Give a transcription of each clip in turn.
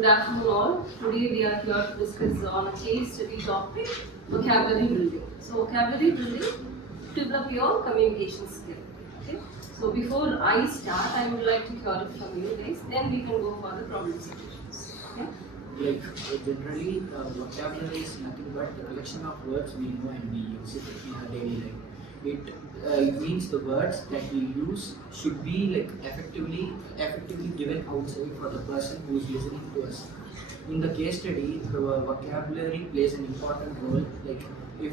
Good afternoon all. Today we are here to discuss on a case study topic, vocabulary building. So vocabulary building to develop your communication skill. Okay. So before I start, I would like to hear it from you guys. Then we can go for the problem solutions. Okay. Generally, vocabulary is nothing but the collection of words we know and we use it in our daily life. It means the words that we use should be effectively given outside for the person who is listening to us. In the case study, the vocabulary plays an important role. Like if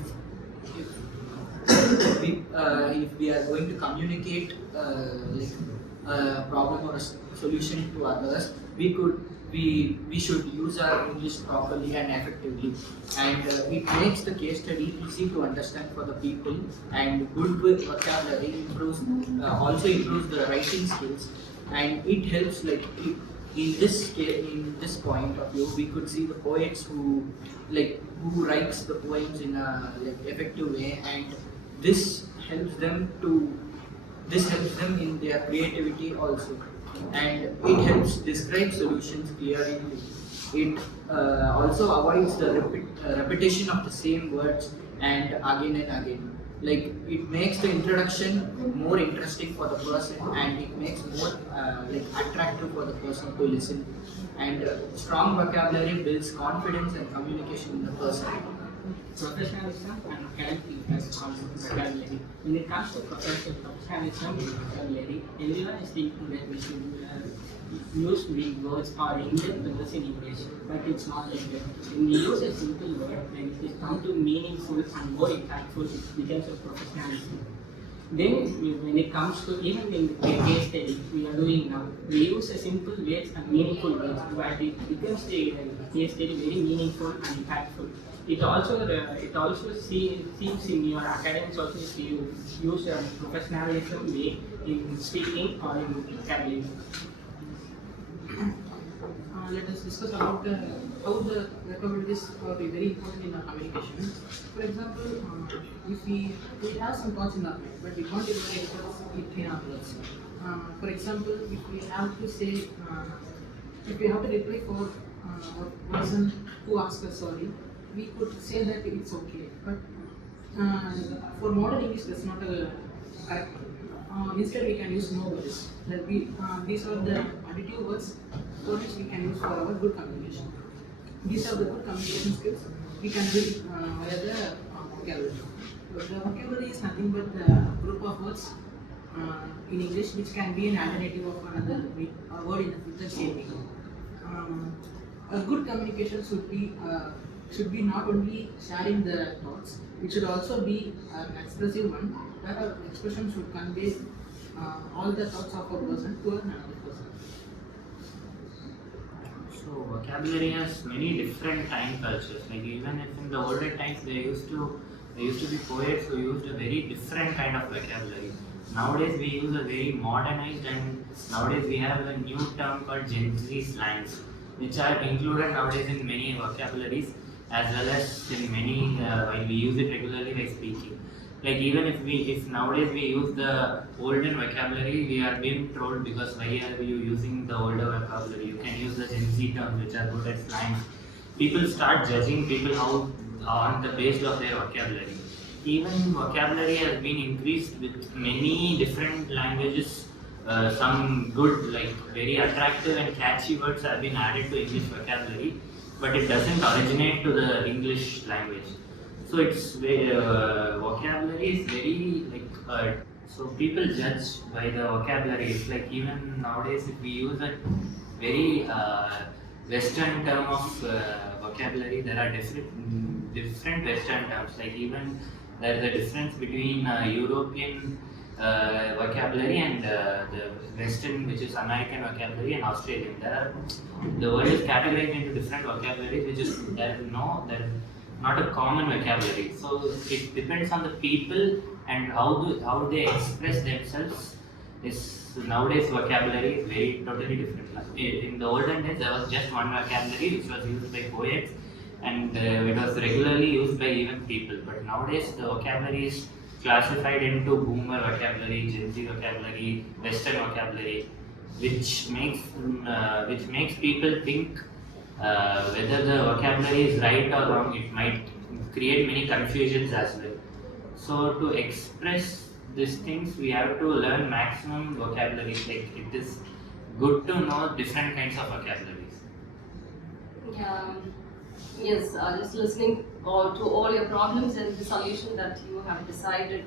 if we are going to communicate a problem or a solution to others, we should use our English properly and effectively, and it makes the case study easy to understand for the people. And good vocabulary also improves the writing skills, and it helps in this point of view we could see the poets who writes the poems in a effective way, and this helps them in their creativity also, and it helps describe solutions clearly. It also avoids the repetition of the same words and again and again. It makes the introduction more interesting for the person, and it makes more attractive for the person to listen. And strong vocabulary builds confidence and communication in the person. Professionalism and academic as vocabulary. When it comes to professionalism and vocabulary, everyone is thinking that we should use big words or in-depth words in English, but it's not like that. When we use a simple word, when it is come to meaningful and more impactful, it becomes a professionalism. Then, when it comes to even in the case study we are doing now, we use a simple words and meaningful words, but it becomes the case study very meaningful and impactful. It also seems in your academics also if you use a professionalism way in speaking or in vocabulary. Let us discuss about how the vocabularies are very important in our communication. For example, if we have some thoughts in our mind, but we can't able to express it in our words. For example, if we have to say, if we have to reply for a person who asks us sorry, we could say that it's okay. But for modern English, that's not a correct. Instead, we can use no words. These are the additive words for which we can use for our good communication. These are the good communication skills we can build via the vocabulary. The vocabulary is nothing but the group of words in English which can be an alternative of another word in the same meaning. A good communication should be not only sharing the thoughts, it should also be an expressive one, that our expression should convey all the thoughts of a person to another person. So vocabulary has many different time cultures. Like even if in the older times there used to be poets who used a very different kind of vocabulary. Nowadays we use a very modernized, and nowadays we have a new term called Gen Z slangs, which are included nowadays in many vocabularies, as well as in many while we use it regularly by speaking. Like even if nowadays we use the olden vocabulary, we are being told, because why are you using the older vocabulary? You can use the Gen Z terms which are good at slangs. People start judging people how on the basis of their vocabulary. Even vocabulary has been increased with many different languages. Some good, like very attractive and catchy words have been added to English vocabulary, but it doesn't originate to the English language. So it's vocabulary is very so people judge by the vocabulary. It's like even nowadays if we use a very Western term of vocabulary, there are different Western terms. Like even there is a difference between European vocabulary and the Western, which is American vocabulary, and Australian. The world is categorized into different vocabularies, which is there is not a common vocabulary. So it depends on the people and how they express themselves. Nowadays vocabulary is very totally different. In the olden days there was just one vocabulary which was used by poets, and it was regularly used by even people. But nowadays the vocabulary is classified into boomer vocabulary, Gen Z vocabulary, Western vocabulary, which makes people think whether the vocabulary is right or wrong, it might create many confusions as well. So to express these things, we have to learn maximum vocabulary. Like it is good to know different kinds of vocabularies. Yeah. Yes, just listening to all your problems and the solution that you have decided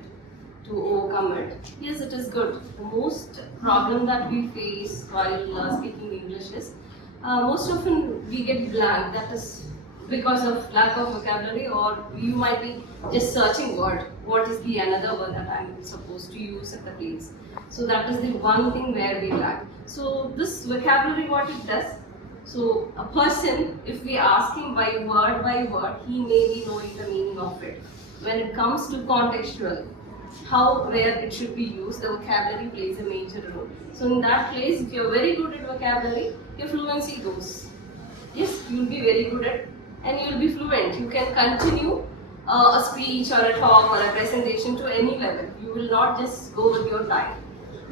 to overcome it. Yes, it is good. The most problem that we face while speaking English is most often we get blank. That is because of lack of vocabulary, or you might be just searching word. What is the another word that I'm supposed to use at the place? So that is the one thing where we lack. So this vocabulary, what it does. So a person, if we ask him by word, he may be knowing the meaning of it. When it comes to contextual, how, where it should be used, the vocabulary plays a major role. So in that place, if you're very good at vocabulary, your fluency goes. Yes, you'll be very good at, and you'll be fluent. You can continue a speech or a talk or a presentation to any level. You will not just go with your time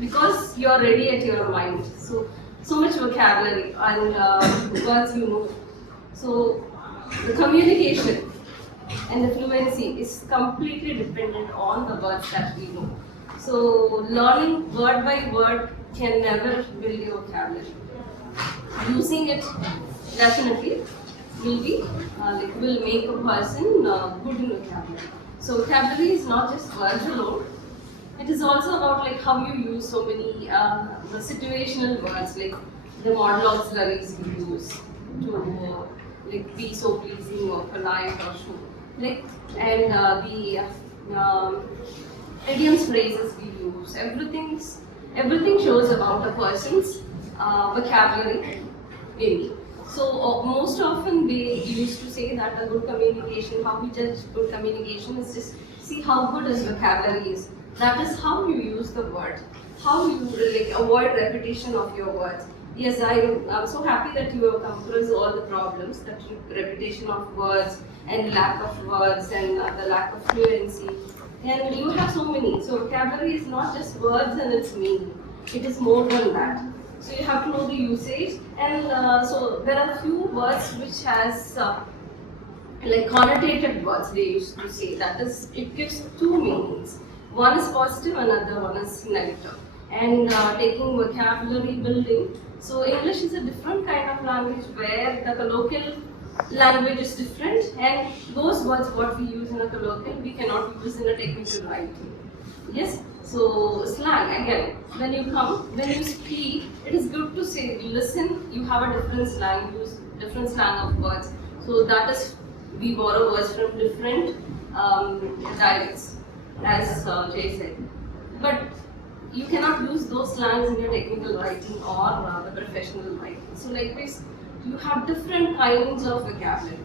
because you're ready at your mind. So much vocabulary and words you know. So the communication and the fluency is completely dependent on the words that we know. So learning word by word can never build your vocabulary. Using it definitely will make a person good in vocabulary. So vocabulary is not just words alone. It is also about like how you use so many the situational words, like the model auxiliaries you use to like be so pleasing or polite or show, like, and idioms, phrases we use. Everything shows about a person's vocabulary maybe. So most often they used to say that a good communication, how we judge good communication is just see how good his vocabulary is. That is how you use the word, how you like avoid repetition of your words. Yes, I'm so happy that you have come across all the problems, that repetition of words and lack of words and the lack of fluency. And you have so many. So vocabulary is not just words and its meaning. It is more than that. So you have to know the usage, and so there are few words which has like connotated words they used to say. That is, it gives two meanings. One is positive, another one is negative. And taking vocabulary building. So English is a different kind of language where the colloquial language is different, and those words what we use in a colloquial we cannot use in a technical writing. Yes. So slang again. When you speak, it is good to say, listen. You have a different slang, use different slang of words. So that is, we borrow words from different dialects, as Jay said. But you cannot use those slangs in your technical writing or the professional writing. So likewise, you have different kinds of vocabulary.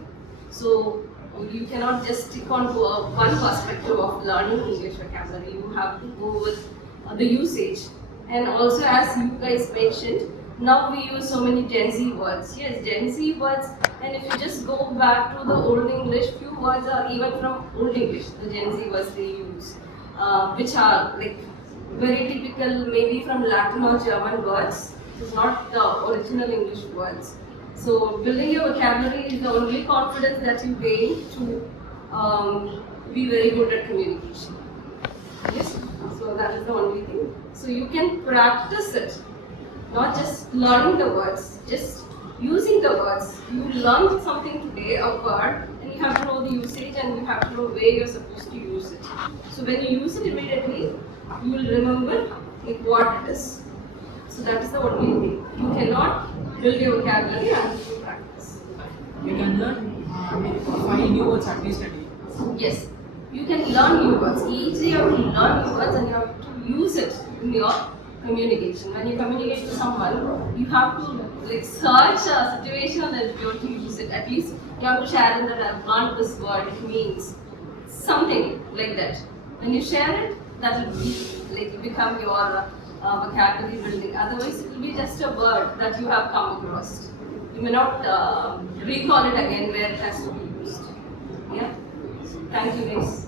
So you cannot just stick on to one perspective of learning English vocabulary. You have to go with the usage. And also, as you guys mentioned, now we use so many Gen Z words. Yes, Gen Z words. And if you just go back to the Old English, few words are even from Old English, the Gen Z words they use, which are like very typical, maybe from Latin or German words. It is not the original English words. So building your vocabulary is the only confidence that you gain to be very good at communication. Yes, so that is the only thing. So you can practice it, not just learning the words, just using the words. You learn something today, a word, and you have to know the usage and you have to know where you're supposed to use it. So when you use it immediately, you will remember like what it is. So that is the only thing. You cannot build your vocabulary until you practice. You can learn 5 new words at least a day. Yes, you can learn new words. Each day you have to learn new words and you have to use it in your communication. When you communicate to someone, you have to like search a situation that you want to use it. At least you have to share in that I've learned this word. It means something like that. When you share it, that will be like become your vocabulary building. Otherwise, it will be just a word that you have come across. You may not recall it again where it has to be used. Yeah. Thank you, guys.